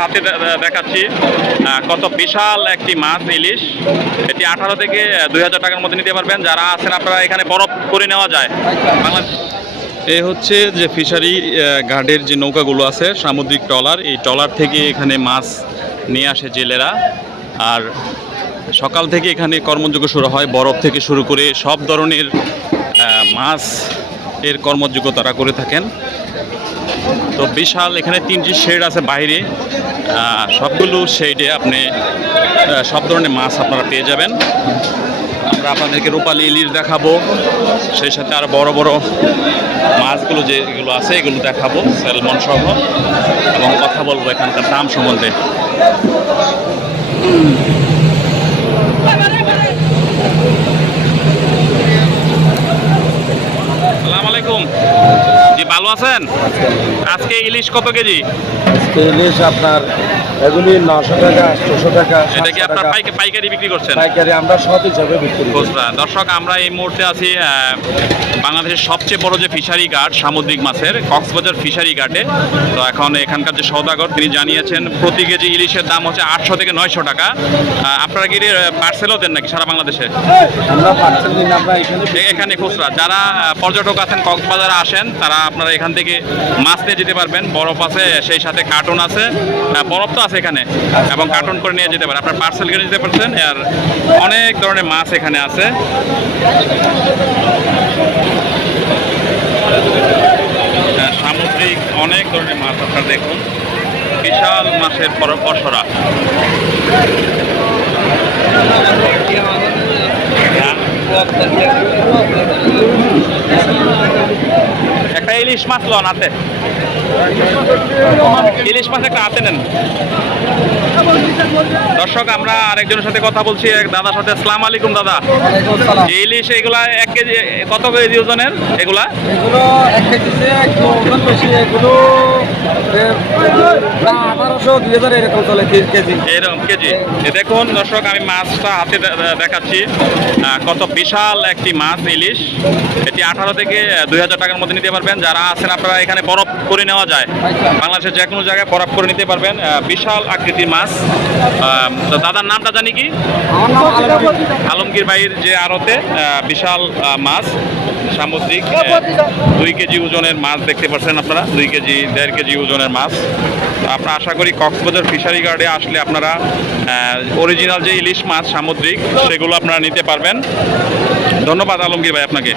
হাতে দেখাচ্ছি কত বিশাল একটি মাছ, ইলিশ। এটি আঠারো থেকে দুই হাজার টাকার মধ্যে নিতে পারবেন। যারা আছেন, আপনারা এখানে বরফ করে নেওয়া যায়। বাংলাদেশ এ হচ্ছে যে ফিশারি ঘাটের যে নৌকাগুলো আছে, সামুদ্রিক ট্রলার। এই ট্রলার থেকে এখানে মাছ নিয়ে আসে জেলেরা। আর সকাল থেকে এখানে কর্মযোগ্য শুরু হয়, বরফ থেকে শুরু করে সব ধরনের মাছ এর কর্মযোগ্য তারা করে থাকেন। তো বিশাল, এখানে তিনটি শেড আছে বাইরে। সবগুলো শেডে আপনি সব ধরনের মাছ আপনারা পেয়ে যাবেন। আমরা আপনাদেরকে রূপালি ইলিশ দেখাবো, সেই সাথে আরও বড় বড় মাছগুলো যে এগুলো আছে, এগুলো দেখাবো স্যালমন সহ। এবং কথা বলব এখানকার দাম সম্বন্ধে। আসসালামু আলাইকুম। জি ভালো আছেন? আজকে ইলিশ কত কেজি? আজকে ইলিশ আপনার এগুলি নশো টাকা আটশোশো টাকা এটা কি আপনার টাকা। পাইকারি বিক্রি করছেন? পাইকারি আমরা সৎ হিসাবে বিক্রি করি। খুচরা দর্শক আমরা এই মুহূর্তে আছি বাংলাদেশের সবচেয়ে বড় যে ফিশারি ঘাট সামুদ্রিক মাছের কক্সবাজার ফিশারি ঘাটে। তো এখন এখানকার যে সৌদাগর তিনি জানিয়েছেন প্রতি কেজি ইলিশের দাম হচ্ছে আটশো থেকে নয়শো টাকা। আপনারা কি পার্সেলও দেন নাকি সারা বাংলাদেশে? আমরা পার্সেল দিন আমরা এখানে এখানে খুচরা। যারা পর্যটক আছেন কক্সবাজারে আসেন তারা আপনারা এখান থেকে মাছ নিয়ে যেতে পারবেন। বরফ আছে সেই সাথে কার্টুন আছে। বরফ তো আছে এখানে এবং কার্টুন করে নিয়ে যেতে পারেন আপনার পার্সেল করে যেতে পারছেন, আর অনেক ধরনের মাছ এখানে আছে। সামুদ্রিক অনেক ধরনের মাছ আপনারা দেখুন। বিশাল মাছের পর- পসরা ইলিশ মাছ লন হাতে ইলিশ মাছ একটা হাতে নেন। দর্শক আমরা আরেকজনের সাথে কথা বলছি এক দাদার সাথে। আসসালাম আলাইকুম দাদা। ইলিশ এগুলা এক কেজি কত কেজি ওজনের এগুলা? এগুলো এক কেজি ওজন বেশি এগুলো আঠারোশো দুই হাজার এরকম চলে কেজি। এরকম কেজি। দেখুন দর্শক আমি মাছটা হাতে দেখাচ্ছি। কত বিশাল একটি মাছ ইলিশ। এটি আঠারো থেকে দুই হাজার টাকার মধ্যে নিতে পারবেন। যারা আছেন আপনারা এখানে বরফ করে নেওয়া যায়। বাংলাদেশের যে কোনো জায়গায় বরফ করে নিতে পারবেন। বিশাল আকৃতির মাছ। দাদার নামটা জানি কি? আলমগীর। আলমগীর ভাইয়ের যে আড়তে বিশাল মাছ। সামুদ্রিক দুই কেজি ওজনের মাছ দেখতে পাচ্ছেন আপনারা, দুই কেজি, দেড় কেজি ওজনের মাছ। আমরা আশা করি কক্সবাজার ফিশারি গার্ডে আসলে আপনারা অরিজিনাল যে ইলিশ মাছ সামুদ্রিক, সেগুলো আপনারা নিতে পারবেন। ধন্যবাদ আলমগীর ভাই আপনাকে।